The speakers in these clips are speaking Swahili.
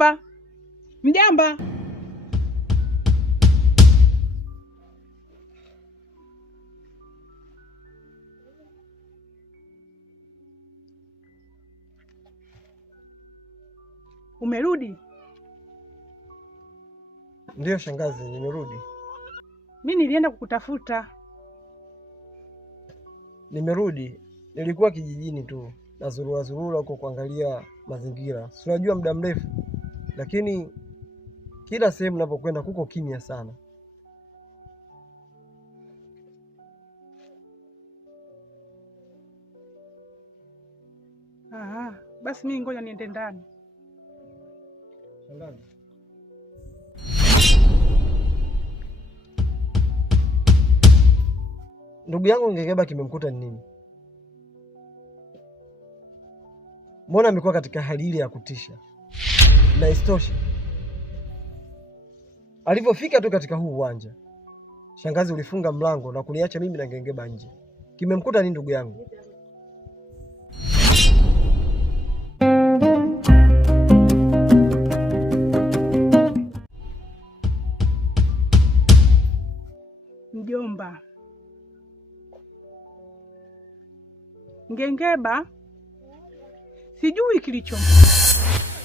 Mjomba, mjomba. Umerudi? Ndiyo shangazi, nimerudi. Mimi nilienda kukutafuta. Nimerudi, nilikuwa kijijini tu, nazurura huko kuangalia mazingira. Si unajua muda mrefu, lakini kila sehemu ninapokwenda kuko kimya sana. Basi mimi ngoja niende ndani. Shangazi. Ndugu yangu Ngegeba kimemkuta ni nini? Mbona amekuwa katika hali ile ya kutisha? Na istoshe, alivyofika tu katika huu uwanja, shangazi, ulifunga mlango na kuniacha mimi na Ngegeba nje. Kimemkuta nini ndugu yangu? Mjomba, Ngegeba sijui kilicho,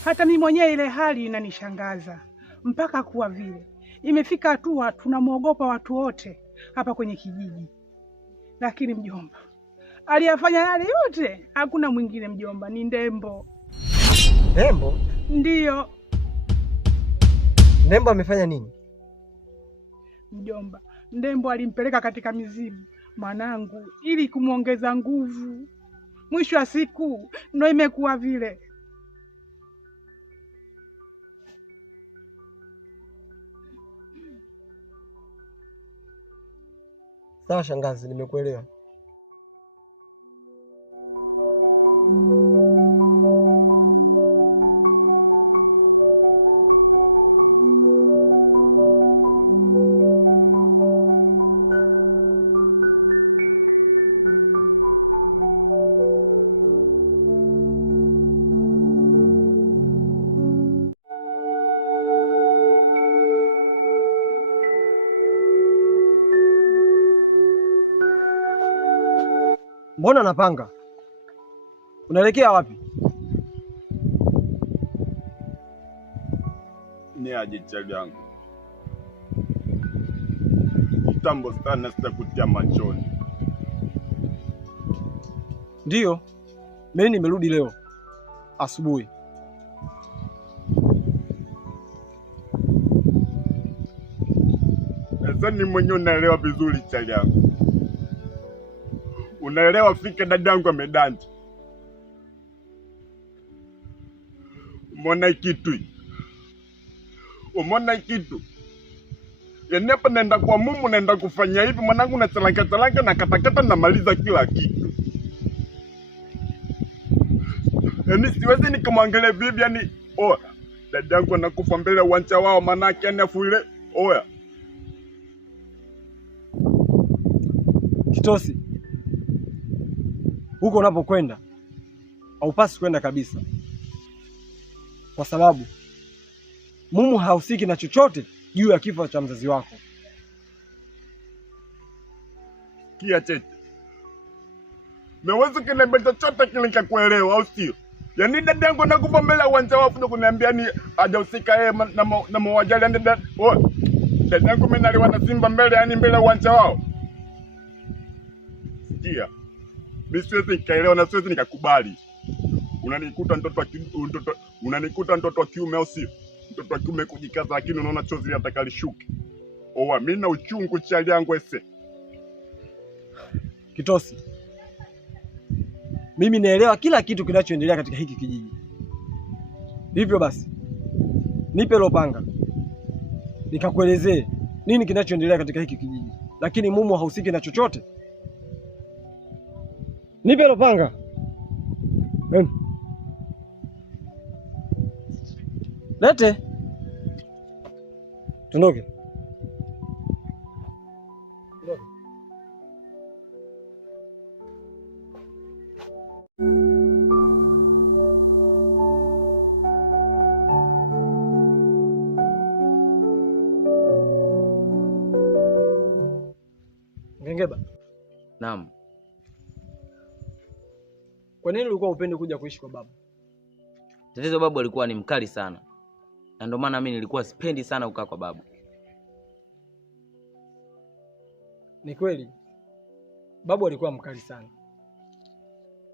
hata mimi mwenyewe ile hali inanishangaza mpaka kuwa vile imefika hatua tunamwogopa watu wote hapa kwenye kijiji. Lakini mjomba, aliyafanya yale yote hakuna mwingine mjomba, ni Ndembo. Ndembo? Ndiyo. Ndembo amefanya nini? Mjomba, Ndembo alimpeleka katika mizimu mwanangu ili kumwongeza nguvu. Mwisho wa siku ndio imekuwa vile. Sawa shangazi, nimekuelewa. Mbona napanga? Unaelekea wapi? Ni aje chagangu. Kitambo sana sitakutia machoni. Ndiyo, mimi nimerudi leo asubuhi. Sasa ni mwenyewe unaelewa vizuri chagangu. Unaelewa fika dadangu amedanja. Umeona kitu? Umeona kitu? Yaani hapa naenda kwa mumu, naenda kufanya hivi mwanangu, na talaka na katakata na maliza kila kitu. Yaani siwezi nikamwangalia bibi, yani oya dadangu anakufa mbele uwanja wao, manake yani afu ile oya. Kitosi, huko unapokwenda haupasi kwenda kabisa, kwa sababu mumu hahusiki na chochote juu ya kifo cha mzazi wako. Kia chete, naweza kuniambia chochote kile nikakuelewa, au sio? Yaani dadangu anakufa mbele ya uwanja wao, ndio kuniambia ni hajahusika yeye na mawajali yani dadangu mimi naliwa na Simba mbele, yani mbele ya uwanja wao. Sikia, mimi siwezi nikaelewa na siwezi nikakubali. Unanikuta mtoto wa kiume, au sio? Mtoto wa kiume kujikaza, lakini unaona chozi atakalishuki. Oa, mimi na uchungu chali yangu ese. Kitosi, mimi naelewa kila kitu kinachoendelea katika hiki kijiji. Hivyo basi, nipe lopanga nikakuelezee nini kinachoendelea katika hiki kijiji, lakini mumu hahusiki na chochote. Nipe lopanga. Lete. Tunoke. Ngengeba. Naam. Kwa nini ulikuwa upendi kuja kuishi kwa babu? Tatizo babu alikuwa ni mkali sana. Na ndio maana mimi nilikuwa sipendi sana kukaa kwa babu. Ni kweli. Babu alikuwa mkali sana.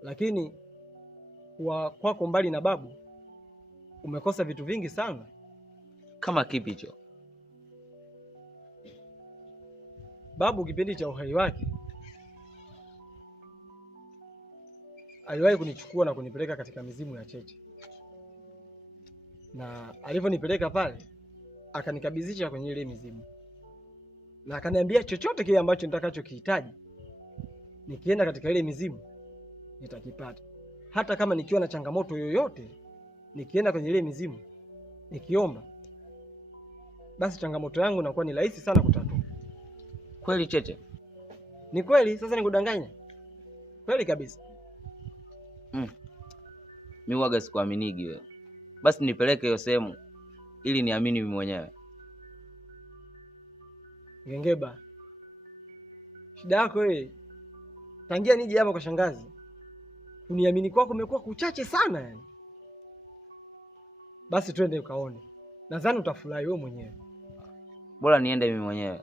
Lakini kwako mbali na babu umekosa vitu vingi sana. Kama kipi hicho? Babu kipindi cha uhai wake aliwahi kunichukua na kunipeleka katika mizimu ya Cheche, na alivyonipeleka pale akanikabidhisha kwenye ile mizimu na akaniambia chochote kile ambacho nitakachokihitaji nikienda katika ile mizimu nitakipata. Hata kama nikiwa na changamoto yoyote, nikienda kwenye ile mizimu nikiomba, basi changamoto yangu inakuwa ni rahisi sana kutatua. Kweli Cheche? Ni kweli. Sasa nikudanganya? Kweli kabisa. Mimi huaga sikuaminigi wewe. Basi nipeleke hiyo sehemu ili niamini mimi mwenyewe. Ngengeba, shida yako wewe, tangia nije hapa kwa shangazi, uniamini kwako umekuwa kuchache sana yani. Basi twende ukaone, nadhani utafurahi wewe mwenyewe. Bora niende mimi mwenyewe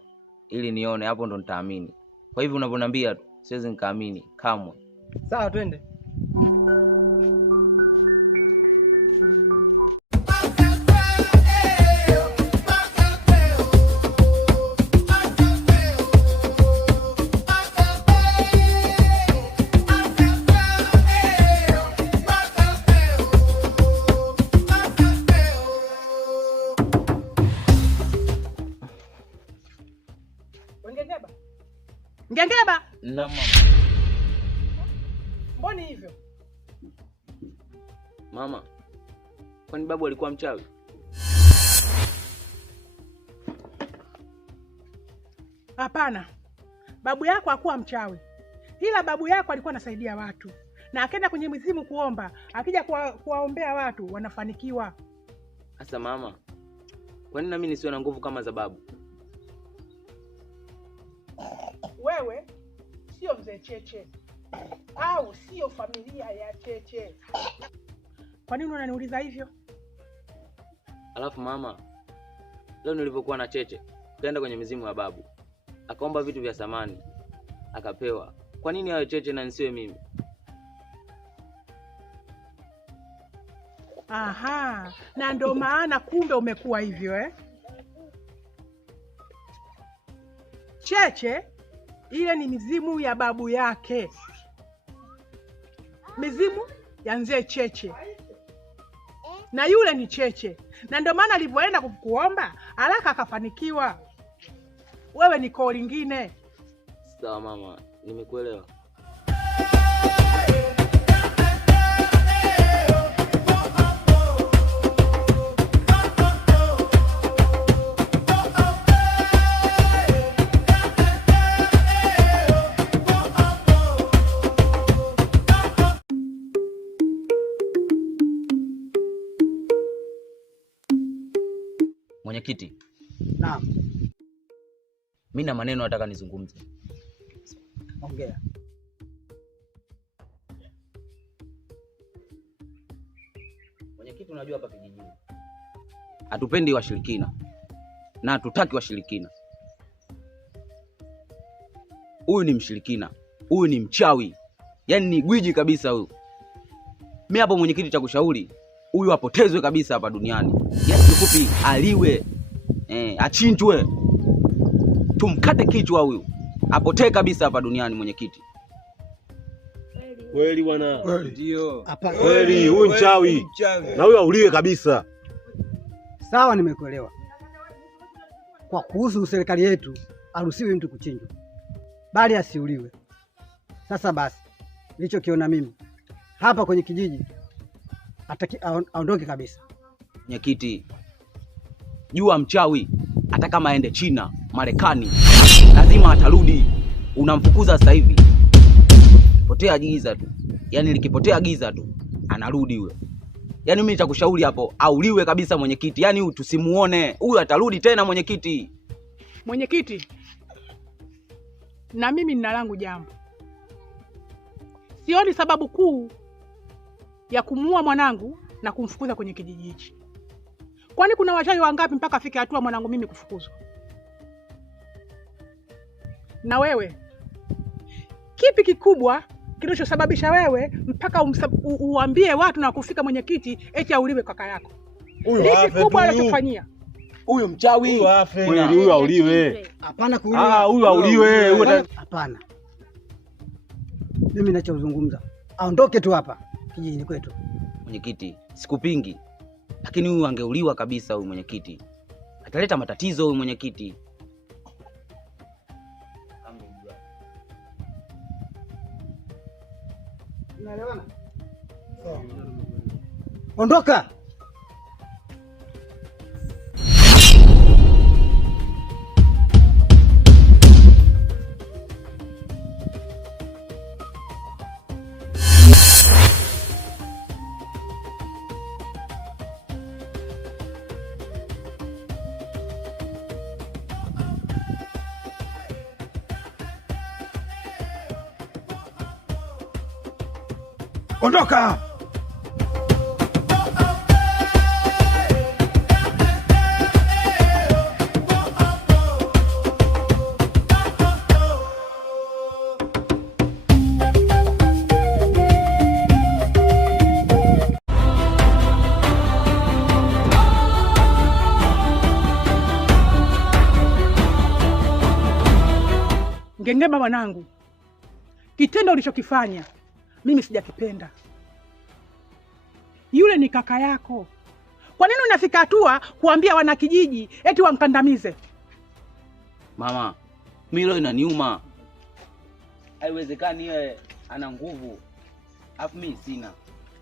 ili nione, hapo ndo nitaamini. Kwa hivyo unavyoniambia tu siwezi nikaamini kamwe. Sawa, twende. Ngengeba. Na mama. Mbona hivyo? Mama, kwani babu alikuwa mchawi? Hapana. Babu yako hakuwa mchawi. Ila babu yako alikuwa anasaidia watu. Na akaenda kwenye mizimu kuomba, akija kuwaombea watu wanafanikiwa. Sasa mama, kwa nini na mimi nisiwe na nguvu kama za babu? Wewe sio mzee Cheche au sio familia ya Cheche. Kwa nini unaniuliza hivyo? Alafu mama, leo nilivyokuwa na Cheche, kaenda kwenye mizimu ya babu, akaomba vitu vya samani, akapewa. Kwa nini awe Cheche na nisiwe mimi? Aha, na ndo maana kumbe umekuwa hivyo eh? Cheche ile ni mizimu ya babu yake, mizimu ya mzee Cheche, na yule ni Cheche, na ndio maana alivyoenda kukuomba haraka akafanikiwa. Wewe ni koo lingine. Sawa mama, nimekuelewa. Mwenyekiti. Naam. Mimi na maneno nataka nizungumze. Ongea. Mwenyekiti, unajua hapa kijijini hatupendi washirikina na hatutaki washirikina. Huyu ni mshirikina, huyu ni mchawi, yaani ni gwiji kabisa huyu. Mimi hapo mwenyekiti, cha kushauri huyu apotezwe kabisa hapa duniani. Yaani kifupi aliwe, achinjwe, tumkate kichwa huyu, apotee kabisa hapa duniani mwenyekiti. Kweli bwana. Ndio. Kweli huyu mchawi. Na huyu auliwe kabisa. Sawa, nimekuelewa. Kwa kuhusu serikali yetu, haruhusiwi mtu kuchinjwa, bali asiuliwe. Sasa basi, nilichokiona mimi hapa kwenye kijiji, aondoke kabisa. Mwenyekiti, jua mchawi hata kama aende China, Marekani, lazima atarudi. Unamfukuza sasa hivi, potea giza tu. Yaani likipotea giza tu anarudi huyo. Yaani mimi nitakushauri hapo auliwe kabisa mwenyekiti. Yaani huyu tusimuone. Huyu atarudi tena mwenyekiti. Mwenyekiti, na mimi nina langu jambo. Sioni sababu kuu ya kumuua mwanangu na kumfukuza kwenye kijiji hichi. Kwani kuna wachawi wangapi mpaka afike hatua mwanangu mimi kufukuzwa? Na wewe, kipi kikubwa kinachosababisha wewe mpaka uambie watu na kufika mwenyekiti eti auliwe kaka yako? Lipi kubwa anachofanyia? Huyu mchawi. Kweli huyu auliwe. Hapana kuuliwa. Huyu auliwe. Hapana. Mimi ninachozungumza, aondoke tu hapa kijijini kwetu. Mwenyekiti, sikupingi. Lakini huyu angeuliwa kabisa huyu mwenyekiti. Ataleta matatizo huyu mwenyekiti. Unaelewana? Ondoka. Ondoka! Ngengema mwanangu, kitendo ulichokifanya mimi sijakipenda. Yule ni kaka yako. Kwa nini unafika hatua kuambia wanakijiji eti wamkandamize? Mama, milo inaniuma. Haiwezekani yeye ana nguvu, afu mimi sina.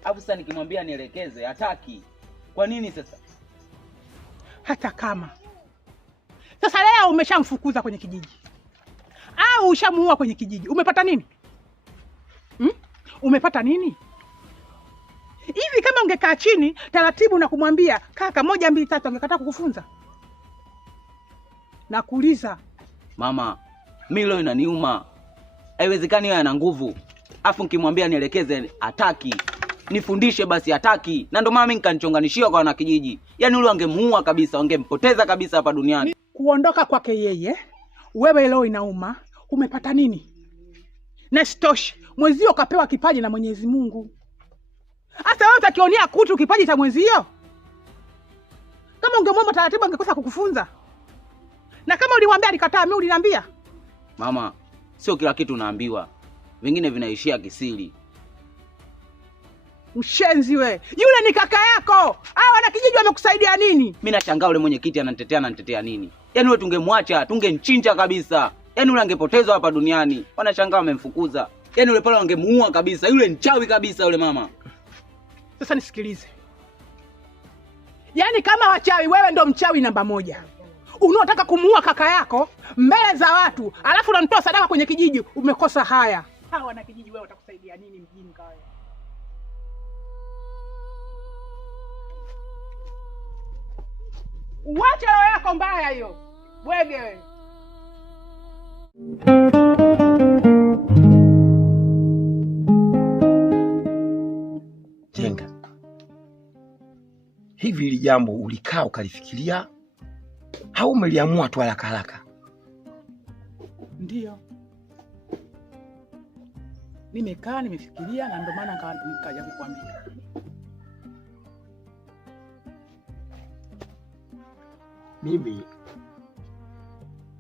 Afu sasa nikimwambia nielekeze hataki. Kwa nini sasa? Hata kama sasa leo umeshamfukuza kwenye kijiji au ushamuua kwenye kijiji, umepata nini? Umepata nini? Hivi kama ungekaa chini taratibu na kumwambia kaka 1 2 3 angekataa kukufunza? Nakuuliza. Mama, milo inaniuma. Haiwezekani yeye ana nguvu. Afu nikimwambia nielekeze hataki. Nifundishe basi hataki. Na ndo mama mimi nikanichonganishia kwa wanakijiji. Yaani yule angemuua kabisa, angempoteza kabisa hapa duniani. Kuondoka kwake yeye, wewe leo inauma, umepata nini? Na sitoshi, mwezio kapewa kipaji na Mwenyezi Mungu. Hata wewe utakionea kutu kipaji cha mwezio? Kama ungemwomba taratibu angekosa kukufunza. Na kama ulimwambia alikataa, mimi uliniambia? Mama, sio kila kitu naambiwa. Vingine vinaishia kisiri. Mshenzi we. Yule ni kaka yako. Hao wanakijiji wamekusaidia nini? Mimi nashangaa yule mwenyekiti ananitetea nini? Yaani wewe tungemwacha, tungenchinja kabisa. Yaani yule angepotezwa hapa duniani. Wanashangaa wamemfukuza. Yaani yule pale wangemuua kabisa. Yule mchawi kabisa yule mama. Sasa nisikilize. Yaani kama wachawi, wewe ndo mchawi namba 1. Unaotaka kumuua kaka yako mbele za watu, alafu unamtoa sadaka kwenye kijiji, umekosa haya. Hawa wanakijiji wewe watakusaidia nini mjini kawe? Uache roho yako mbaya hiyo. Bwege wewe. Jenga, hivi hili jambo ulikaa ukalifikiria au umeliamua tu haraka haraka? Ndio. Nimekaa nimefikiria na ndio maana nikaja kukwambia. Mimi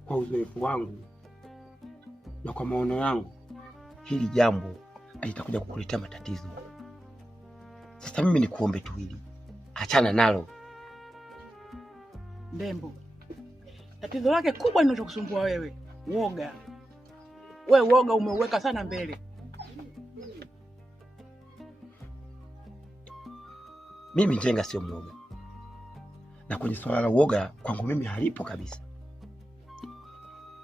kwa uzoefu wangu na kwa maono yangu, hili jambo litakuja kukuletea matatizo. Sasa mimi nikuombe tu hili, achana nalo. Ndembo, tatizo lake kubwa linachokusumbua wewe, uoga. Wewe uoga umeuweka sana mbele. Mimi Njenga sio muoga, na kwenye swala la uoga kwangu mimi halipo kabisa.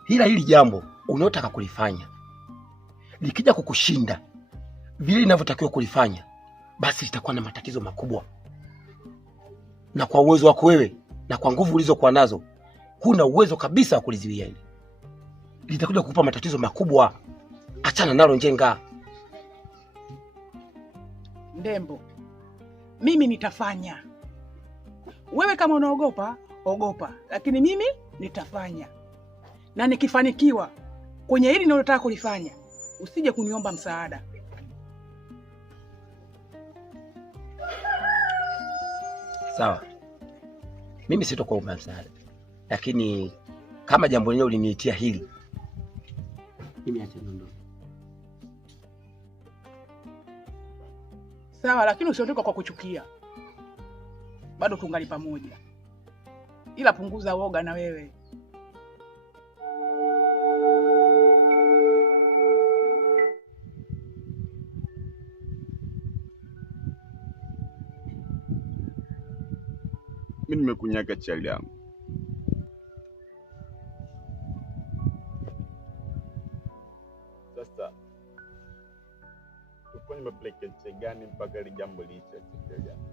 Hili jambo unaotaka kulifanya likija kukushinda vile linavyotakiwa kulifanya, basi litakuwa na matatizo makubwa. Na kwa uwezo wako wewe na kwa nguvu ulizokuwa nazo, huna uwezo kabisa wa kulizuia hili. litakuja kukupa matatizo makubwa. Achana nalo Njenga. Ndembo, mimi nitafanya. Wewe kama unaogopa, ogopa, lakini mimi nitafanya. Na nikifanikiwa kwenye hili ninalotaka kulifanya, usije kuniomba msaada. Sawa. Mimi sitokuomba msaada. Lakini kama jambo lile uliniitia hili, mimi acha niondoke. Sawa, lakini usiondoke kwa kuchukia. Bado tungali pamoja. Ila punguza woga na wewe. Mimi nimekunyaka chali yangu. Sasa tufanye mapeleke gani mpaka ile jambo liishe chali yangu?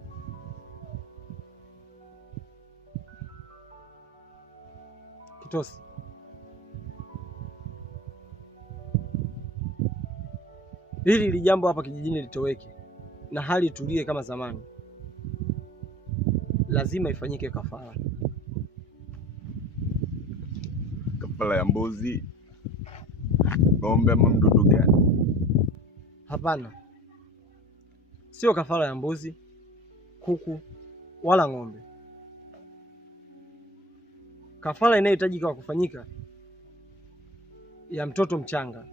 Kitosi, hili jambo hapa kijijini litoweke na hali itulie kama zamani. Lazima ifanyike kafara. Kafara ya mbuzi, ng'ombe ama mdudu gani? Hapana, sio kafara ya mbuzi, kuku wala ng'ombe. Kafara inayohitajika kwa kufanyika ya mtoto mchanga.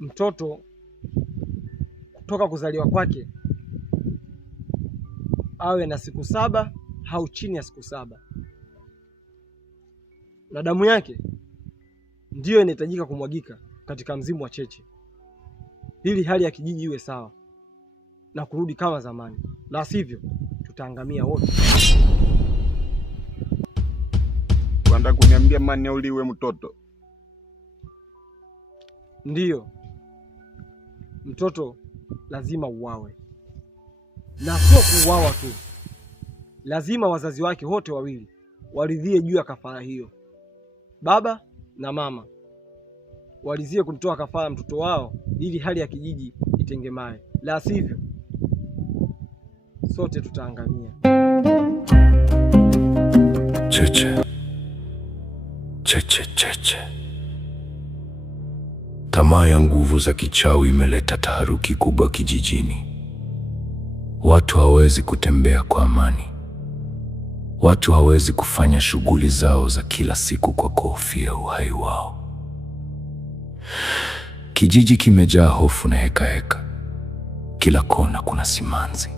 Mtoto kutoka kuzaliwa kwake awe na siku 7 au chini ya siku 7, na damu yake ndiyo inahitajika kumwagika katika mzimu wa cheche, ili hali ya kijiji iwe sawa na kurudi kama zamani, la sivyo tutaangamia wote. Unataka kuniambia mani uliwe mtoto? Ndiyo, mtoto lazima uwawe, na sio kuuawa tu, lazima wazazi wake wote wawili waridhie juu ya kafara hiyo. Baba na mama walizie kumtoa kafara mtoto wao ili hali ya kijiji itengemae, la sivyo sote tutaangamia. Cheche, cheche, cheche. Tamaa ya nguvu za kichawi imeleta taharuki kubwa kijijini. Watu hawezi kutembea kwa amani. Watu hawezi kufanya shughuli zao za kila siku kwa kuhofia uhai wao. Kijiji kimejaa hofu na hekaheka. Kila kona kuna simanzi.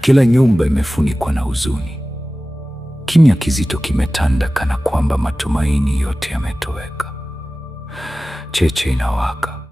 Kila nyumba imefunikwa na huzuni. Kimya kizito kimetanda kana kwamba matumaini yote yametoweka. Cheche inawaka.